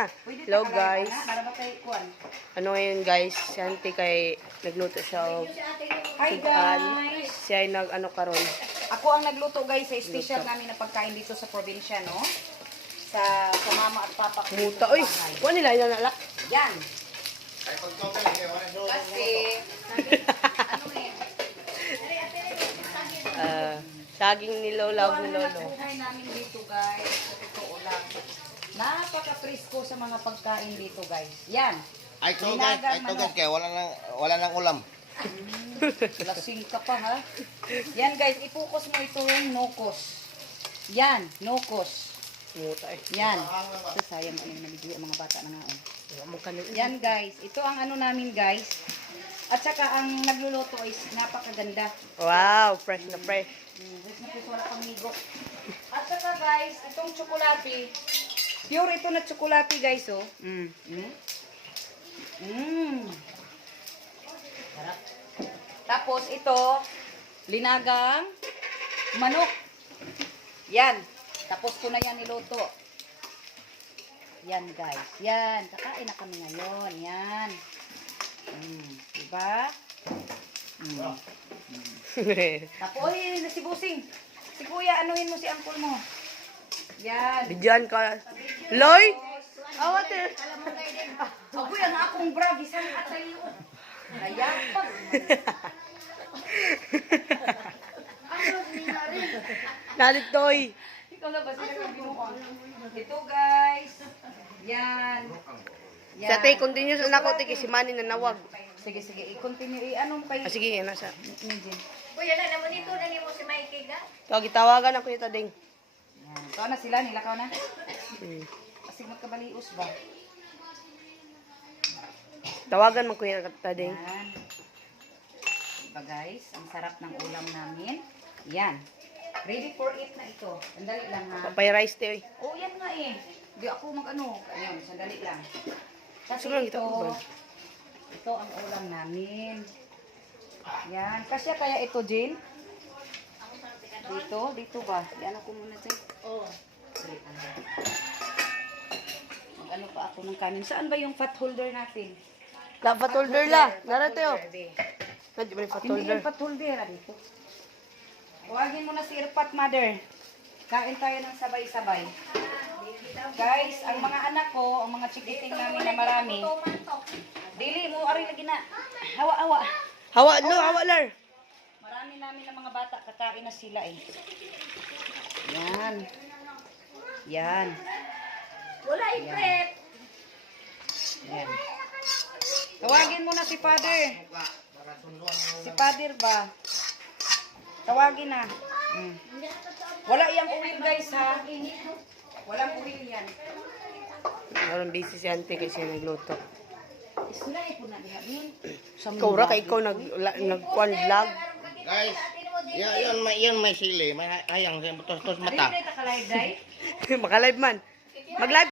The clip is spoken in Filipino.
na. Pwede Hello ta guys. na, para ba kay kuan? Ano ngayon guys? Si auntie kay nagluto siya og Hi sudan. guys. Siya ay nag-ano karon. Ako ang nagluto guys sa special namin na pagkain dito sa probinsya, no? Sa mama at papa ko. Muta, oy. Kuha nila yan nalak. Yan. Kasi, ano eh, Saging ni Lola og ni ito ang Lolo. buhay namin dito guys. Sa totoo lang. Napaka-presko sa mga pagkain dito guys. Yan. Ay to guys, kaya wala nang ulam. Lasing ka pa ha. Yan guys, ipokus mo ito yung nokos. Yan, nokos. Muta eh. Yan. Ito sayang ano yung nabigay ang mga bata na nga. Yan. Yan guys, ito ang ano namin guys. At saka ang nagluluto is napakaganda. Wow, fresh na fresh. Guys na po wala pang migo. At saka guys, itong tsokolate. Pure ito na tsokolate guys oh. Sarap. Tapos ito, linagang manok. Yan. Tapos ko na yan niluto. Yan guys. Yan. Kakain na kami ngayon. Yan. Diba? Tapos, oy, si Busing. Si Kuya, anuhin mo si Uncle mo. Yan. Bidyan ka. Loy! Awate. Ako yan, akong bra. Bisan at sa iyo. Nayapag. Nalitoy. Ikaw na ba sila kang binuon? Ito guys. Yan. Sa tay continuous na ako tiki si Manny na nawag. Sige, sige. I-continue. I-ano kay... Sige, nasa. Nijin. Kuya na naman dito na mo si Mikey ga. Tawag gitawagan ako yung tading. Yan. Ikaw na sila. Nilakaw na. Kasi magkabalius ba? Tawagan mo ko yung tading. Yan. Diba guys? Ang sarap ng ulam namin. Yan. Ready for it na ito. Sandali lang ha. Papay rice te oy. Oh, yan nga eh. Hindi ako mag-ano. Ayun, sandali lang. Kasi Sige lang, ito, ito ba? ito ang ulam namin. Yan. Kasya kaya ito, Jane? Dito? Dito ba? Yan ako muna, Jane. Oh. Mag-ano pa ako ng kanin. Saan ba yung fat holder natin? La patolder la. Narate yo. Hindi Hindi ba yung patolder? fat holder. Dito. Huwagin mo na si Irpat, mother. Kain tayo ng sabay-sabay. Guys, ang mga anak ko, ang mga chikiting namin na marami, dili mo, ari lagi na. Hawa-hawa. Hawa lo, hawa lar. Marami namin ng mga bata, kakain na sila eh. Yan. Yan. Wala i-prep. Yan. Tawagin mo na si Father. Si Father ba? Tawagin na. Wala iyang uwil guys ha. Walang uwil yan. Naroon busy si auntie kasi nagluto. Isulay po na diha din. Ikaw ra kay ikaw nagkuan vlog. Guys, yan may sili, may hayang tos mata. Dili ta ka live, Maka-live man. Mag-live